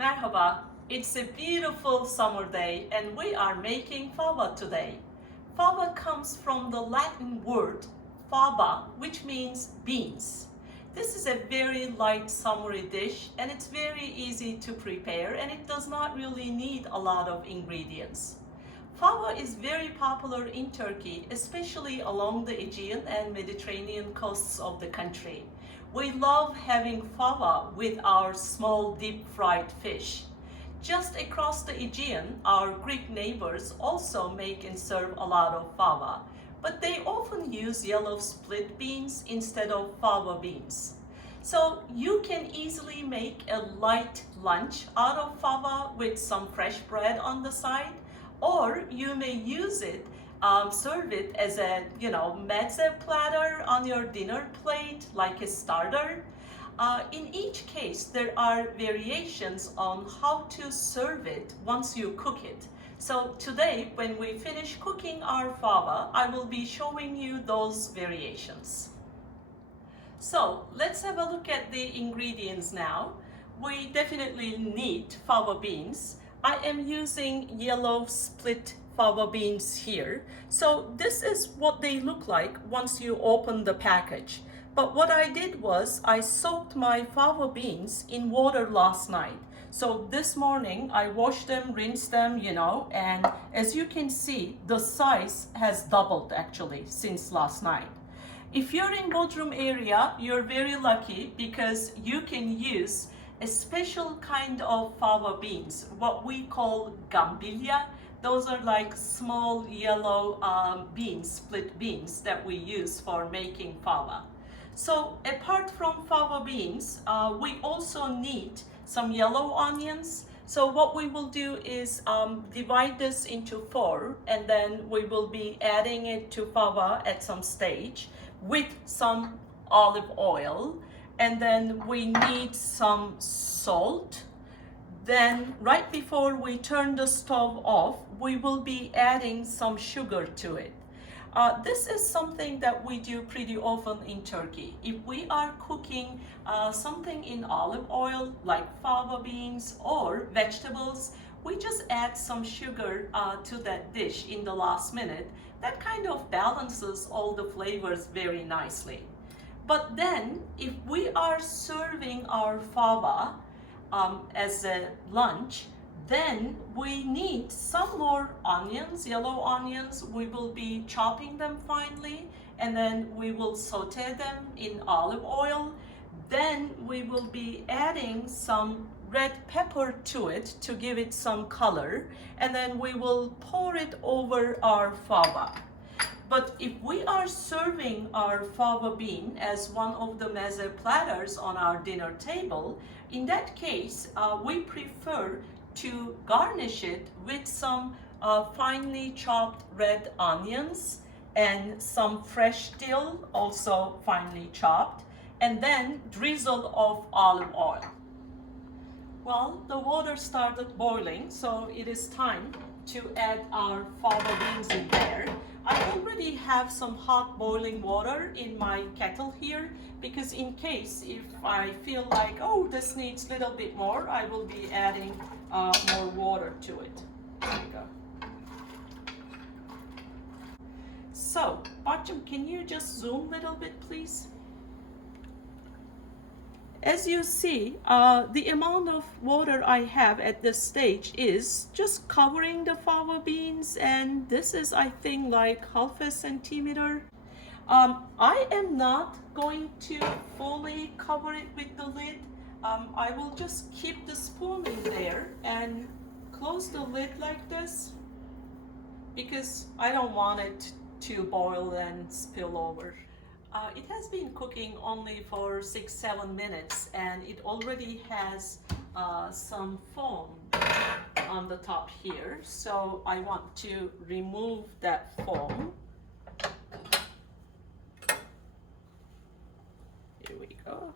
Merhaba, it's a beautiful summer day and we are making fava today. Fava comes from the Latin word faba, which means beans. This is a very light summery dish and it's very easy to prepare and it does not really need a lot of ingredients. Fava is very popular in Turkey, especially along the Aegean and Mediterranean coasts of the country. We love having fava with our small deep-fried fish. Just across the Aegean, our Greek neighbors also make and serve a lot of fava, but they often use yellow split beans instead of fava beans. So you can easily make a light lunch out of fava with some fresh bread on the side, or you may use it, serve it as a meze platter on your dinner plate, like a starter. In each case, there are variations on how to serve it once you cook it. So today, when we finish cooking our fava, I will be showing you those variations. So let's have a look at the ingredients now. We definitely need fava beans. I am using yellow split fava beans here. So this is what they look like once you open the package. But what I did was I soaked my fava beans in water last night. So this morning I washed them, rinsed them, and as you can see, the size has doubled actually since last night. If you're in Bodrum area, you're very lucky because you can use a special kind of fava beans, what we call gambilya. Those are like small yellow beans, split beans that we use for making fava. So apart from fava beans, we also need some yellow onions. So what we will do is divide this into 4 and then we will be adding it to fava at some stage with some olive oil. And then we need some salt. Then right before we turn the stove off, we will be adding some sugar to it. This is something that we do pretty often in Turkey. If we are cooking something in olive oil, like fava beans or vegetables, we just add some sugar to that dish in the last minute. That kind of balances all the flavors very nicely. But then, if we are serving our fava as a lunch, then we need some more onions, yellow onions. We will be chopping them finely, and then we will saute them in olive oil. Then we will be adding some red pepper to it to give it some color, and then we will pour it over our fava. But if we are serving our fava bean as one of the meze platters on our dinner table, in that case, we prefer to garnish it with some finely chopped red onions and some fresh dill, also finely chopped, and then drizzle of olive oil. Well, the water started boiling, so it is time to add our fava beans in there. I already have some hot boiling water in my kettle here because in case if I feel like, oh, this needs a little bit more, I will be adding more water to it. There you go. So, Bacım, can you just zoom a little bit, please? As you see, the amount of water I have at this stage is just covering the fava beans, and this is, I think, like half a centimeter. I am not going to fully cover it with the lid. I will just keep the spoon in there and close the lid like this because I don't want it to boil and spill over. It has been cooking only for 6-7 minutes and it already has some foam on the top here. So I want to remove that foam. Here we go.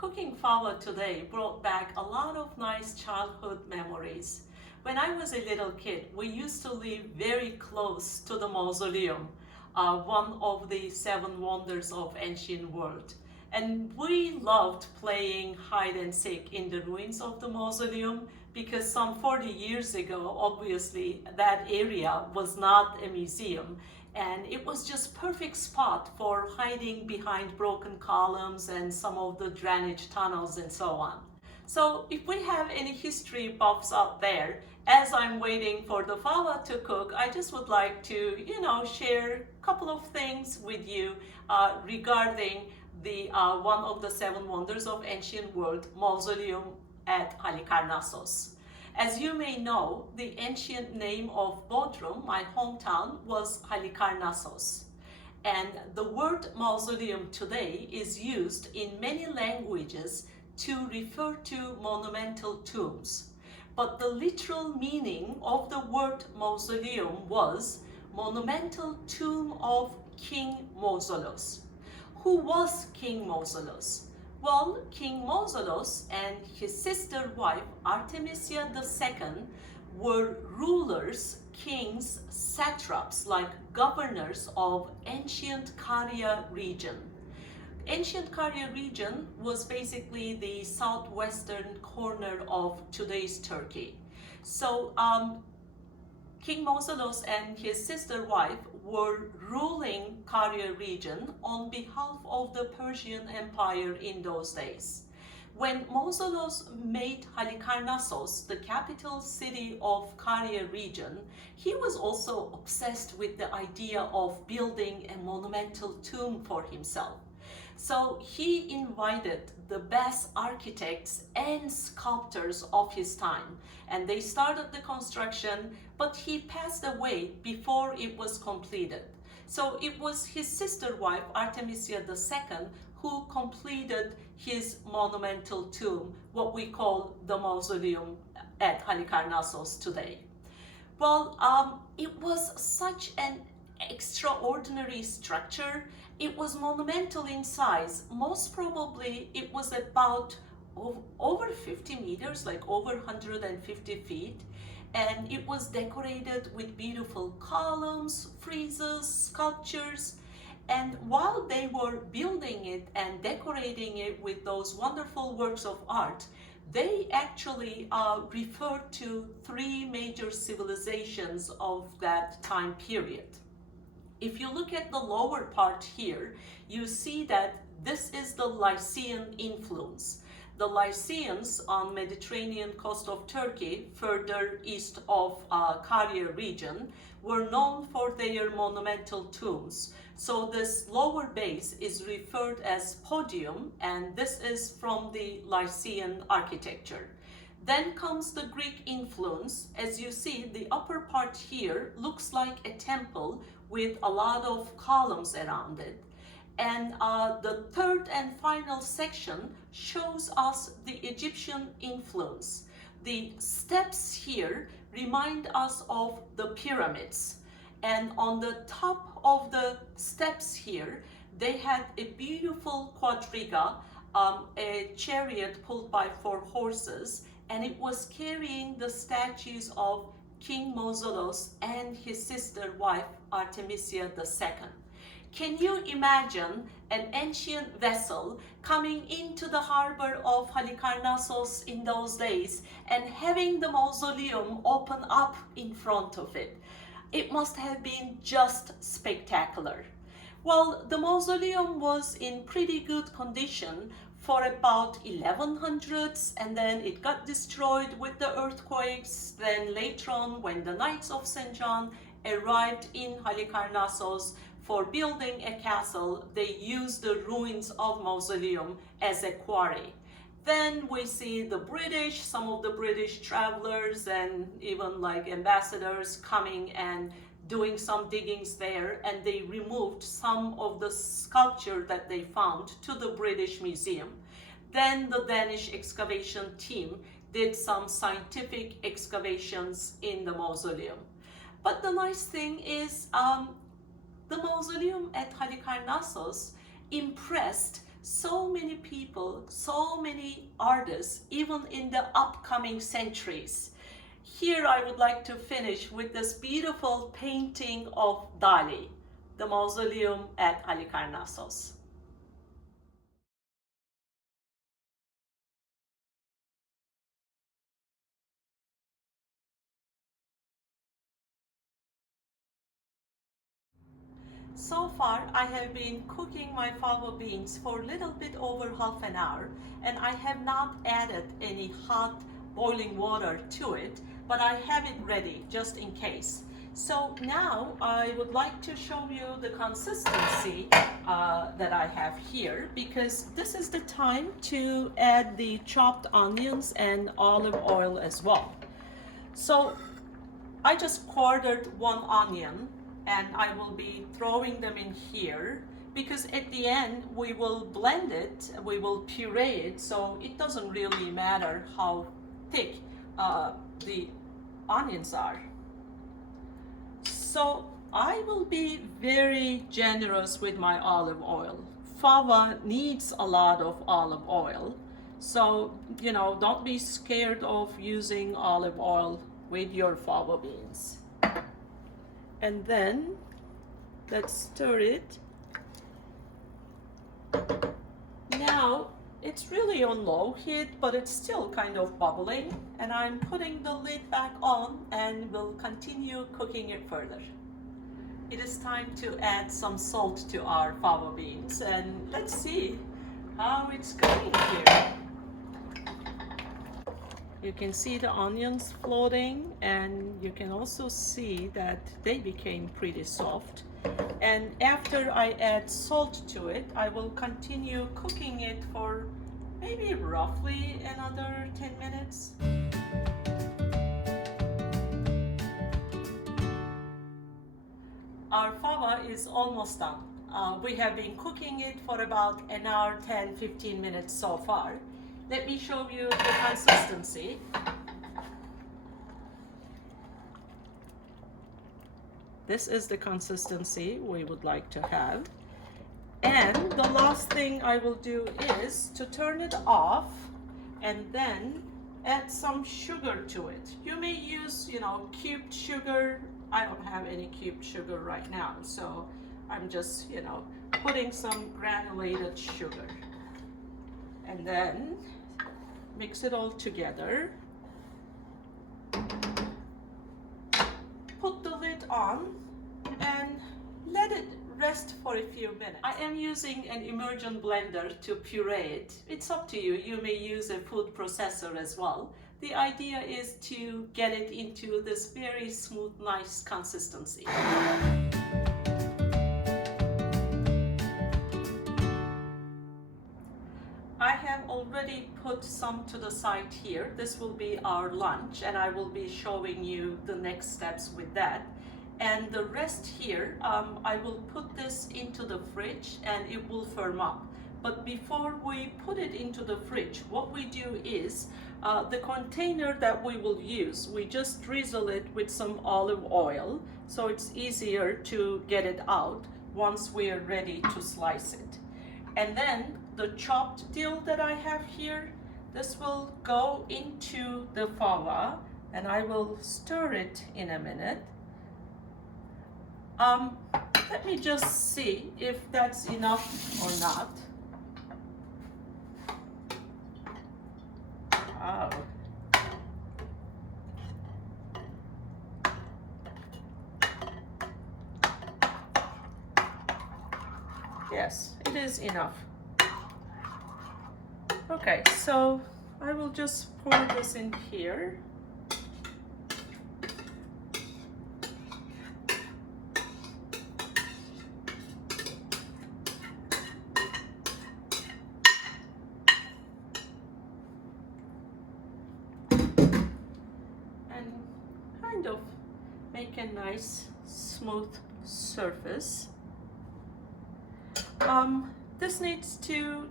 Cooking fava today brought back a lot of nice childhood memories. When I was a little kid, we used to live very close to the mausoleum, one of the seven wonders of ancient world. And we loved playing hide and seek in the ruins of the mausoleum because some 40 years ago, obviously, that area was not a museum. And it was just perfect spot for hiding behind broken columns and some of the drainage tunnels and so on. So if we have any history buffs out there, as I'm waiting for the fava to cook, I just would like to, share a couple of things with you regarding the one of the seven wonders of ancient world, mausoleum at Halikarnassos. As you may know, the ancient name of Bodrum, my hometown, was Halikarnassos. And the word mausoleum today is used in many languages to refer to monumental tombs. But the literal meaning of the word mausoleum was monumental tomb of King Mausoleus. Who was King Mausoleus? Well, King Mausoleus and his sister wife Artemisia II were rulers, kings, satraps, like governors of ancient Caria region. Ancient Caria region was basically the southwestern corner of today's Turkey. So King Mausoleus and his sister wife were ruling Caria region on behalf of the Persian Empire in those days. When Mausoleus made Halikarnassos the capital city of Caria region, he was also obsessed with the idea of building a monumental tomb for himself. So he invited the best architects and sculptors of his time, and they started the construction, but he passed away before it was completed. So it was his sister wife, Artemisia II, who completed his monumental tomb, what we call the mausoleum at Halikarnassos today. Well, it was such an extraordinary structure. It was monumental in size. Most probably it was about over 50 meters, like over 150 feet. And it was decorated with beautiful columns, friezes, sculptures. And while they were building it and decorating it with those wonderful works of art, they actually referred to three major civilizations of that time period. If you look at the lower part here, you see that this is the Lycian influence. The Lycians on Mediterranean coast of Turkey, further east of Caria region, were known for their monumental tombs. So this lower base is referred as podium, and this is from the Lycian architecture. Then comes the Greek influence. As you see, the upper part here looks like a temple with a lot of columns around it. And the third and final section shows us the Egyptian influence. The steps here remind us of the pyramids. And on the top of the steps here, they had a beautiful quadriga, a chariot pulled by 4 horses, and it was carrying the statues of King Mausoleus and his sister wife Artemisia II. Can you imagine an ancient vessel coming into the harbor of Halikarnassos in those days and having the mausoleum open up in front of it? It must have been just spectacular. Well, the mausoleum was in pretty good condition for about 1100s, and then it got destroyed with the earthquakes. Then later on, when the Knights of St. John arrived in Halikarnassos for building a castle, they used the ruins of mausoleum as a quarry. Then we see the British, some of the British travelers and even like ambassadors coming and doing some diggings there, and they removed some of the sculpture that they found to the British Museum. Then the Danish excavation team did some scientific excavations in the mausoleum. But the nice thing is the mausoleum at Halikarnassos impressed so many people, so many artists, even in the upcoming centuries. Here I would like to finish with this beautiful painting of Dali, the mausoleum at Halikarnassos. So far, I have been cooking my fava beans for a little bit over half an hour, and I have not added any hot boiling water to it, but I have it ready just in case. So now I would like to show you the consistency that I have here, because this is the time to add the chopped onions and olive oil as well. So I just quartered one onion and I will be throwing them in here, because at the end we will blend it, we will puree it, so it doesn't really matter how thick the onions are. So I will be very generous with my olive oil. Fava needs a lot of olive oil, so don't be scared of using olive oil with your fava beans. And then let's stir it. Now it's really on low heat, but it's still kind of bubbling, and I'm putting the lid back on and will continue cooking it further. It is time to add some salt to our fava beans, and let's see how it's going here. You can see the onions floating, and you can also see that they became pretty soft. And after I add salt to it, I will continue cooking it for maybe roughly another 10 minutes. Our fava is almost done. We have been cooking it for about an hour, 10-15 minutes so far. Let me show you the consistency. This is the consistency we would like to have. And the last thing I will do is to turn it off and then add some sugar to it. You may use, cubed sugar. I don't have any cubed sugar right now, so I'm just, putting some granulated sugar. And then mix it all together. Put the lid on and let it rest for a few minutes. I am using an emergent blender to puree it. It's up to you. You may use a food processor as well. The idea is to get it into this very smooth, nice consistency. I have already put some to the side here. This will be our lunch, and I will be showing you the next steps with that. And the rest here, I will put this into the fridge and it will firm up. But before we put it into the fridge, what we do is, the container that we will use, we just drizzle it with some olive oil, so it's easier to get it out once we are ready to slice it. And then the chopped dill that I have here, this will go into the fava, and I will stir it in a minute. Let me just see if that's enough or not. Wow. Yes, it is enough. Okay, so I will just pour this in here. And kind of make a nice smooth surface. This needs to,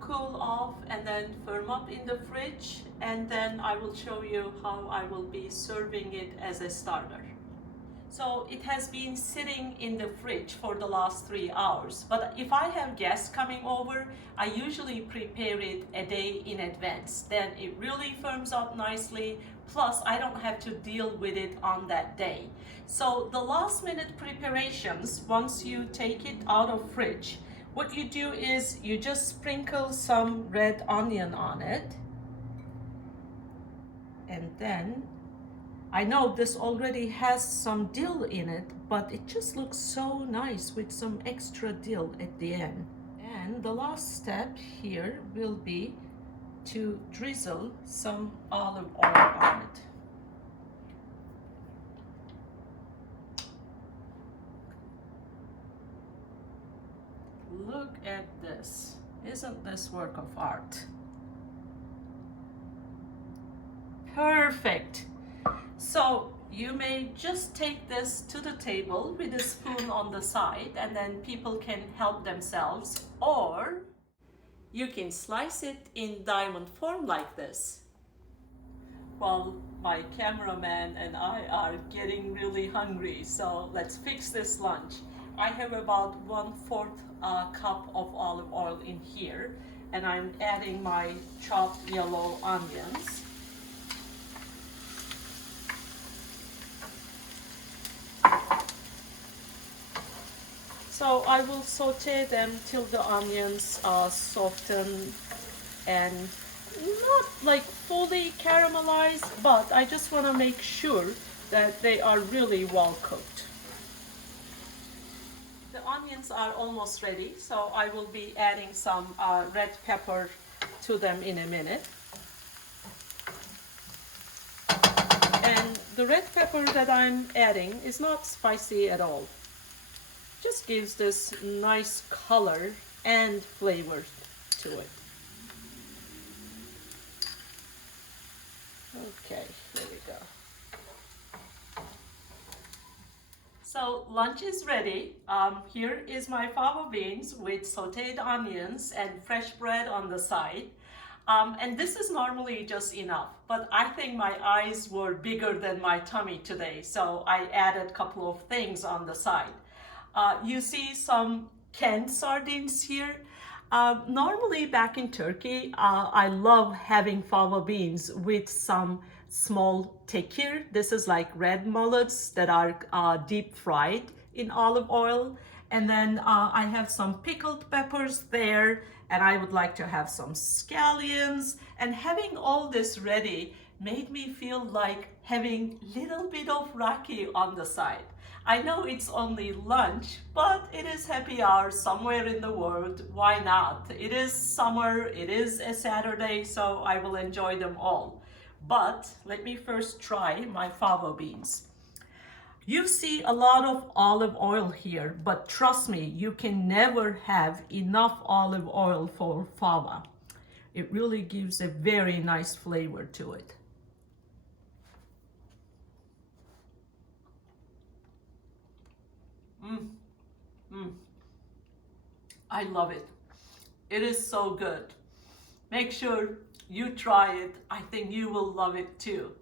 cool off and then firm up in the fridge, and then I will show you how I will be serving it as a starter. So it has been sitting in the fridge for the last 3 hours, but if I have guests coming over, I usually prepare it a day in advance. Then it really firms up nicely. Plus, I don't have to deal with it on that day. So the last minute preparations, once you take it out of fridge, what you do is you just sprinkle some red onion on it. And then, I know this already has some dill in it, but it just looks so nice with some extra dill at the end. And the last step here will be to drizzle some olive oil on it. Look at this. Isn't this work of art? Perfect. So you may just take this to the table with a spoon on the side, and then people can help themselves, or you can slice it in diamond form like this. Well, my cameraman and I are getting really hungry, so let's fix this lunch. I have about 1/4 cup of olive oil in here, and I'm adding my chopped yellow onions. So I will saute them till the onions soften and not like fully caramelized, but I just want to make sure that they are really well cooked. The onions are almost ready, so I will be adding some red pepper to them in a minute. And the red pepper that I'm adding is not spicy at all. Just gives this nice color and flavor to it. Okay, here we go. So lunch is ready. Here is my fava beans with sauteed onions and fresh bread on the side. And this is normally just enough, but I think my eyes were bigger than my tummy today, so I added a couple of things on the side. You see some canned sardines here. Normally back in Turkey, I love having fava beans with some small tekir. This is like red mullets that are deep fried in olive oil. And then I have some pickled peppers there, and I would like to have some scallions. And having all this ready made me feel like having a little bit of raki on the side. I know it's only lunch, but it is happy hour somewhere in the world. Why not? It is summer, it is a Saturday, so I will enjoy them all. But let me first try my fava beans. You see a lot of olive oil here, but trust me, you can never have enough olive oil for fava. It really gives a very nice flavor to it. I love it. It is so good. Make sure you try it. I think you will love it too.